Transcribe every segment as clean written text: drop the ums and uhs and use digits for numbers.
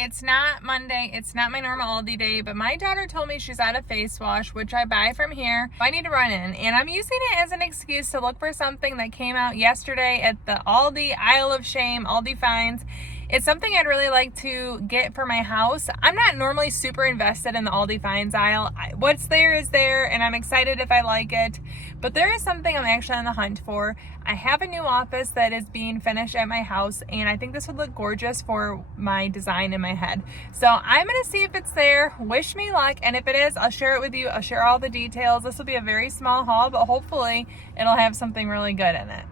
It's not Monday, it's not my normal Aldi day, but my daughter told me she's out of face wash, which I buy from here. I need to run in, and I'm using it as an excuse to look for something that came out yesterday at the Aldi Aisle of Shame, ALDI Finds. It's something I'd really like to get for my house. I'm not normally super invested in the Aldi Finds aisle. What's there is there, and I'm excited if I like it. But there is something I'm actually on the hunt for. I have a new office that is being finished at my house, and I think this would look gorgeous for my design in my head. So I'm gonna see if it's there. Wish me luck, and if it is, I'll share it with you. I'll share all the details. This will be a very small haul, but hopefully it'll have something really good in it.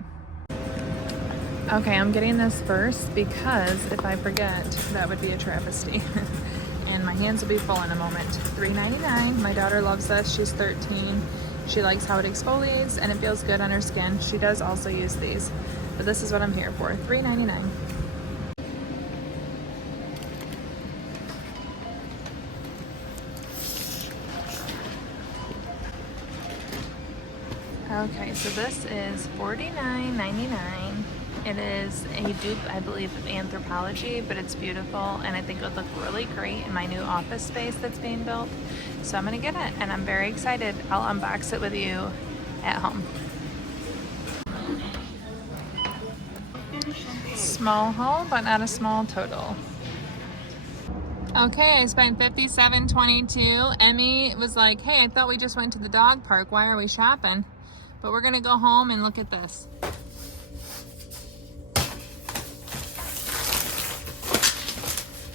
Okay, I'm getting this first because if I forget, that would be a travesty. And my hands will be full in a moment. $3.99. My daughter loves this. She's 13. She likes how it exfoliates and it feels good on her skin. She does also use these, but this is what I'm here for. $3.99. Okay, so this is $49.99. It is a dupe, I believe, of Anthropologie, but it's beautiful, and I think it would look really great in my new office space that's being built. So I'm gonna get it, and I'm very excited. I'll unbox it with you at home. Small haul, but not a small total. Okay, I spent $57.22. Emmy was like, hey, I thought we just went to the dog park. Why are we shopping? But we're gonna go home and look at this.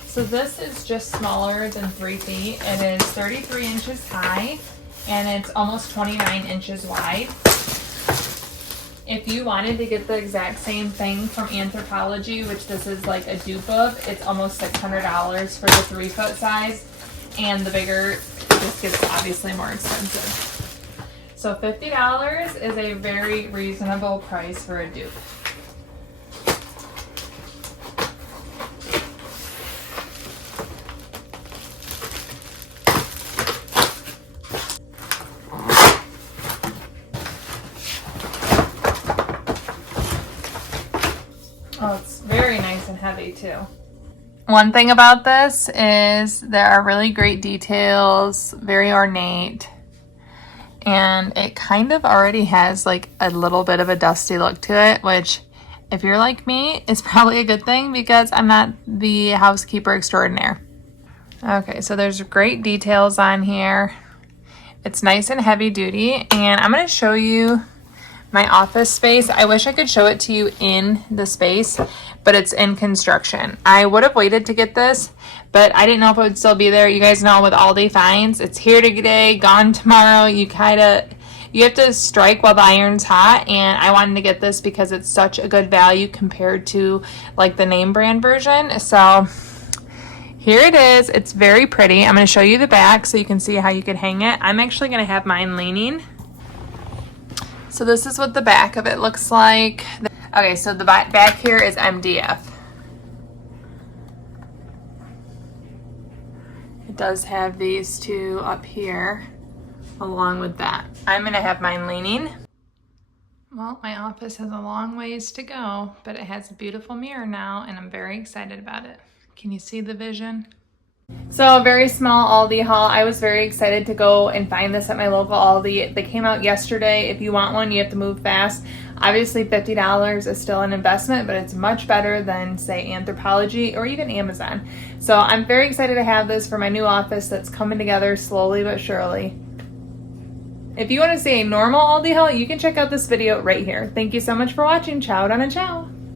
So this is just smaller than 3 feet. It is 33 inches high and it's almost 29 inches wide. If you wanted to get the exact same thing from Anthropologie, which this is like a dupe of, it's almost $600 for the 3 foot size, and the bigger just gets obviously more expensive. So $50 is a very reasonable price for a dupe. Oh, it's very nice and heavy too. One thing about this is there are really great details, very ornate, and it kind of already has like a little bit of a dusty look to it, which if you're like me, is probably a good thing because I'm not the housekeeper extraordinaire. Okay, so there's great details on here. It's nice and heavy duty, and I'm going to show you my office space. I wish I could show it to you in the space, but it's in construction. I would have waited to get this, but I didn't know if it would still be there. You guys know with ALDI Finds, it's here today, gone tomorrow. You have to strike while the iron's hot, and I wanted to get this because it's such a good value compared to like the name brand version. So here it is. It's very pretty. I'm going to show you the back so you can see how you could hang it. I'm actually going to have mine leaning. So this is what the back of it looks like. Okay, so the back here is MDF. It does have these two up here along with that. I'm gonna have mine leaning. Well, my office has a long ways to go, but it has a beautiful mirror now, and I'm very excited about it. Can you see the vision? So a very small Aldi haul. I was very excited to go and find this at my local Aldi. They came out yesterday. If you want one, you have to move fast. Obviously $50 is still an investment, but it's much better than say Anthropologie or even Amazon. So I'm very excited to have this for my new office that's coming together slowly but surely. If you want to see a normal Aldi haul, you can check out this video right here. Thank you so much for watching. Ciao, Donna, ciao.